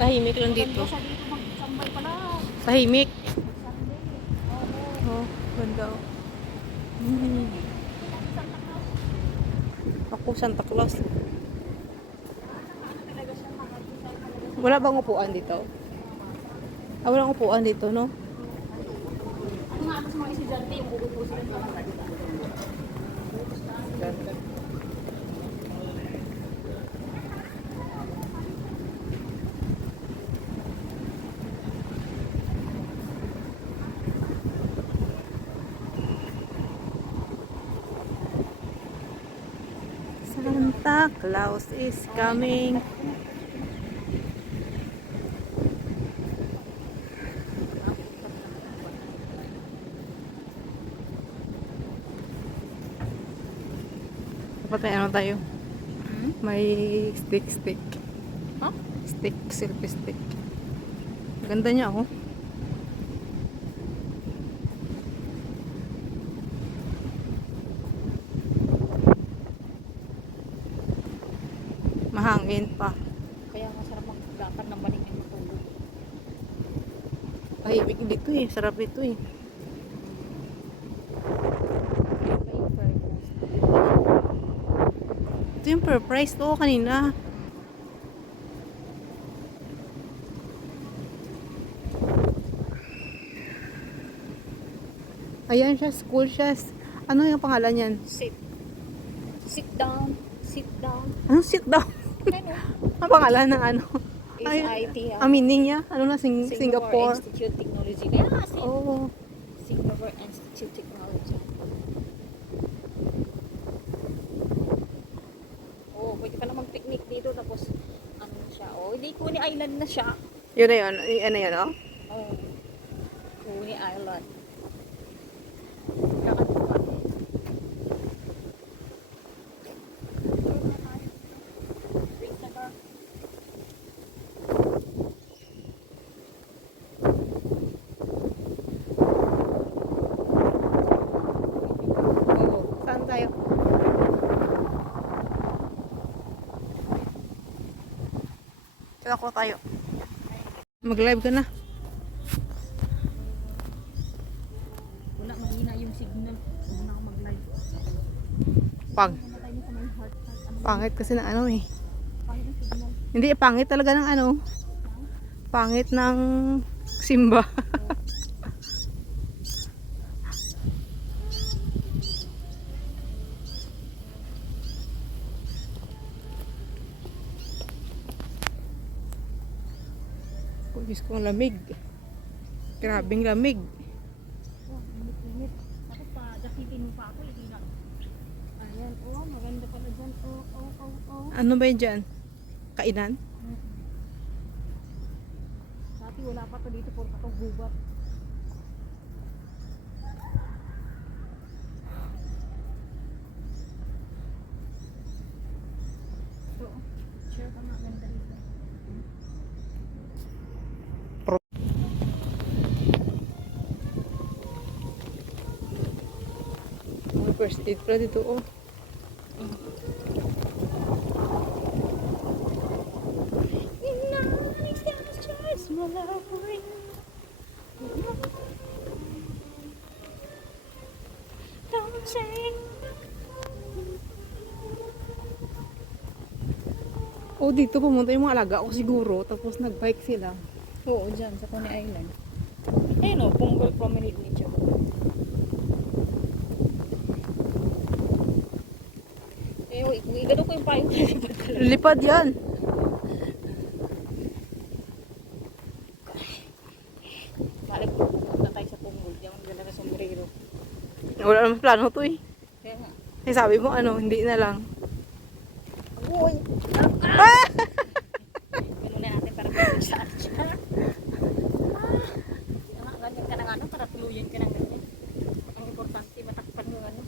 Tahimik lang Maganda dito. siya dito magtambay pala. Tahimik. Sunday. Oo. Oh, ganda. Hmm. Santa Claus. Ako, Santa Claus. Ano talaga siya, mga design talaga siya. Wala bang upuan dito? Ah, walang upuan dito, no? Ano nga sa mga estudyante, yung uupo sila ng mga Santa Claus is coming. Dapat may ano tayo? May stick. Huh? Stick, selfie stick. Ganda niya ako. Mahangin pa. Kaya masarap maglakad ng banig ng matulog. Tahimik dito eh. Sarap dito eh. Ito yung per price to kanina. Ayan siya, school siya. Ano yung pangalan yan? Sit. Sit down. Sit down. Ano sit down? Ano? Ang pangalan ng ano? SIT. Ang meaning niya? Ano na? Singapore. Institute Technology. Kaya nga, Oh. Singapore Institute Technology. Oh, pwede ka na mag-picnic dito tapos ano na siya. Oh, hindi Coney Island na siya. Yun na yun. Ano yun, oh? Oh. Coney Island. Kakatuwa. Wait na ba? Oo. Saan tayo? Saan ako tayo? Mag-live ka na. Wala, mahina yung signal. Huwag na ako mag-live. Pang. Namatay na sa my heart. Ano ba? Pangit kasi na ano eh. Pangit yung signal. Hindi, pangit talaga ng ano. Pangit ng Simba. Oh, Diyos ko, ang lamig. Grabing lamig. Oh, init-init. Tapos pa, jakitin mo pa ako. Hindi na. Ayan, oh, maganda pala dyan. Oh. Ano ba yun dyan? Kainan? Dati wala pa to dito. Puro pa itong gubat. So, share ka nga. Ganda dito. May first aid pala dito, oh. Oh, dito pumunta yung mga alaga ko siguro. Tapos nag-bike sila. Oo, dyan sa Coney Island. Ayun o, Punggol Promenade Nature. Eh, gano'n ko yung payo ko lipad talaga. Lipad yan. Balik po, pupunta tayo sa Punggol. Diyan ang ganda na sombrero. Wala naman plano to eh. Kaya nga. Eh, sabi mo ano, hindi na lang. Uy! Ah! Ganun na natin para ganyan siya. Ganyan ka na nga, para tuluyan ka ng ganyan. Ang importante, matakpan mo ano.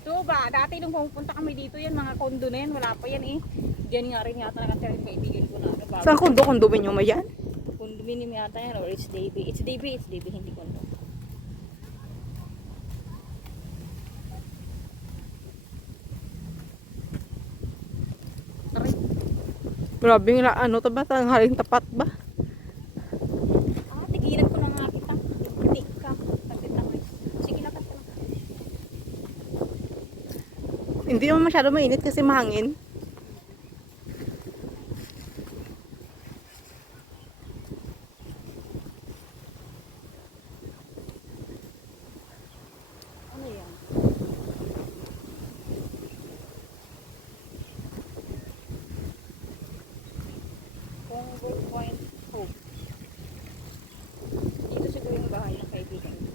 Ito ba, dati nung pumunta kami dito yan, mga kondo na yan, wala pa yan eh. Diyan nga rin yata nakatira yung kaibigan ko na. Saan kondo? Kondominyo mo yan? Condominium yata yan, or it's DB. It's DB, hindi kondo. Aray. Grabe nga, ano to ba? Tanghaling tapat ba? Tigilan ko na nga kita. Hindi ka. Pagkita ko. Sige, lakas ko lang. Hindi naman masyado mainit kasi mahangin. Ano yan? Congo Point Hope. Dito siguro yung bahay ng kaibigan ko.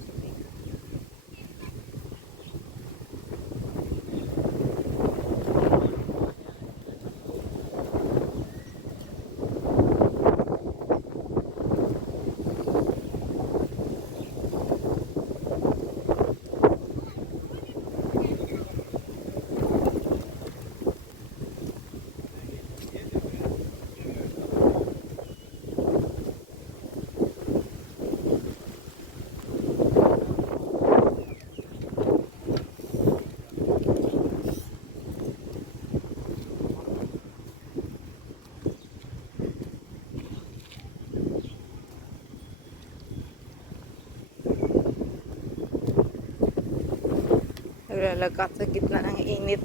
Naglalagat sa gitna ng init.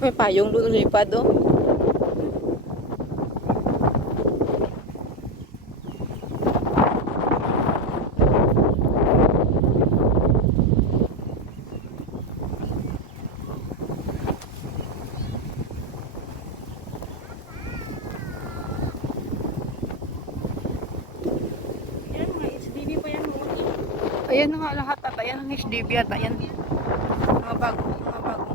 May payong doon lipad oh. Yan, mga HDB pa yan. Ayan na nga lahat at ayan ang HDB at ayan. Mga bagong building.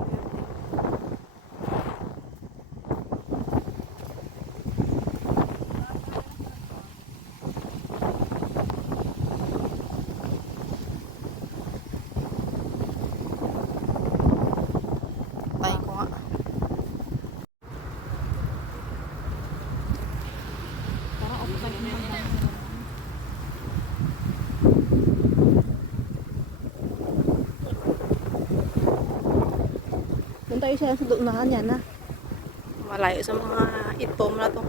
Tayo ko nga. Parang upusan yung hanggang. Doon tayo siya sa duunahan yan ha. Malayo sa mga itom na to.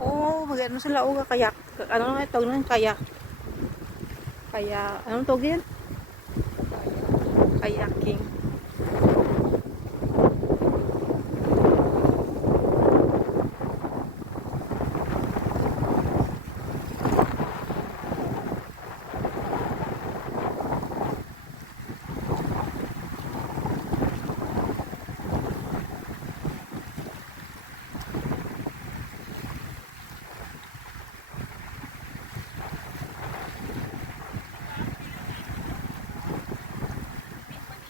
Oh, magano sila o kayak. Ano nga tawag nun? Kayak. Kaya, anong tawag yan? Kayaking.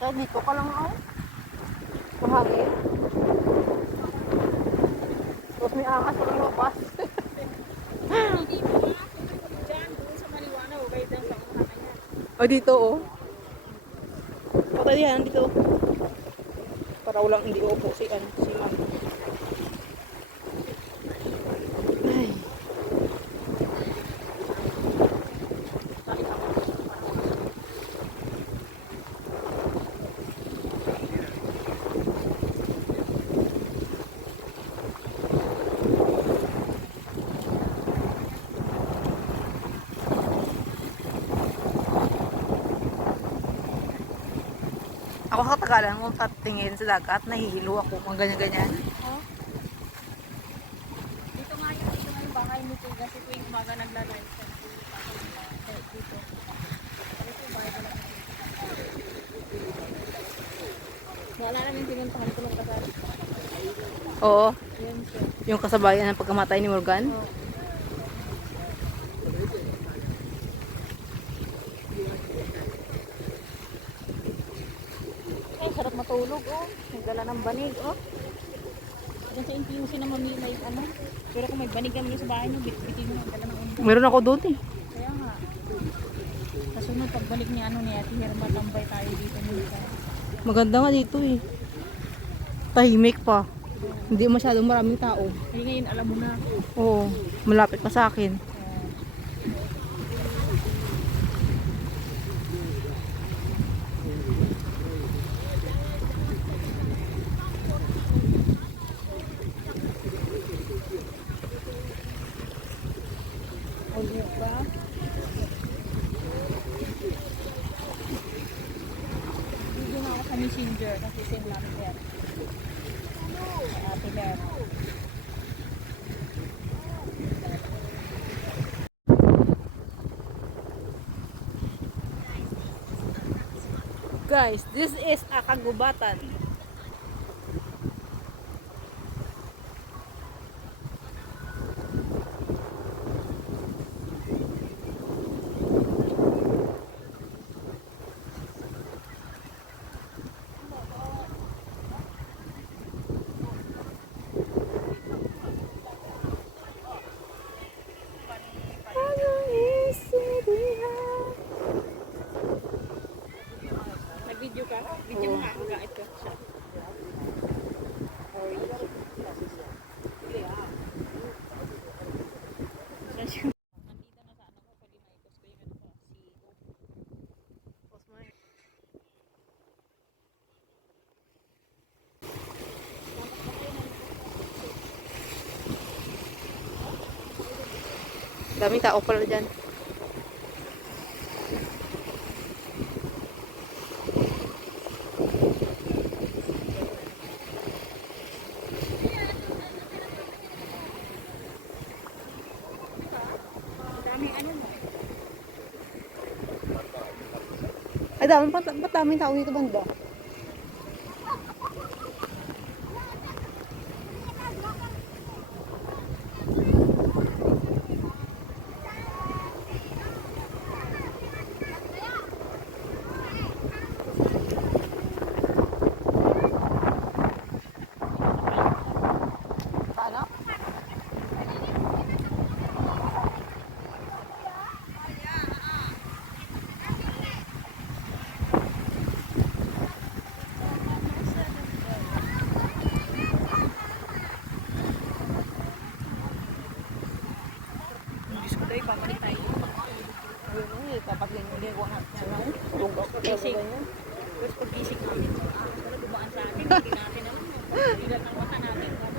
So, dito ka lang ako. Mahangin. Tapos may angas sa lumabas. Hindi mo nga. Diyan, doon sa Maliwana. Huwag dyan sa unahan niya. O, dito oh. Patay yan, dito. Para walang hindi upo si ma'am. Ay. Ako katagalan mo patingin sa dagat, nahihilo ako, mga ganyan-ganyan. Oh. Dito nga yung bahay nito. Kasi tuwing umaga nagla-live siya. Dito. Ito yung bahay ko lang. Naalala mo yung pinuntahan ko ng kasal. Oo, Yan siya. yung kasabayan ng pagkamatay ni Morgan. Oh. Ay, sarap matulog, oh. Nagdala ng banig, oh. Diyan sa NTUC na mamimay, ano. Pero kung may banig kami sa bahay nyo, bitbitin mo, nagdala ng undo. Meron ako doon eh. Kaya nga. Sa sunod, pagbalik ni ano ni Ate Herma, tambay tayo dito nila. Maganda nga dito eh. Tahimik pa. Hindi masyadong maraming tao. Kaya ngayon, alam mo na. Oo, malapit pa sa akin. Same lang yan. Ate Bear. Guys, this is a kagubatan. Nag-video ka? Video mo nga. Mag-ait ka siya. Nandito na sa ano ko. Pwede maikos ko yung ano ko. Si Daming tao pala dyan. daming ano mo. Ay, ba't daming tao dito banda? Paano? Diyos ko tayo, pamalik tayo. Ayun eh, kapag hindi ko natin lang. Basic. Tapos pag gising namin, talaga dumaan sa amin. Hindi natin alam. Ilan ang mata natin.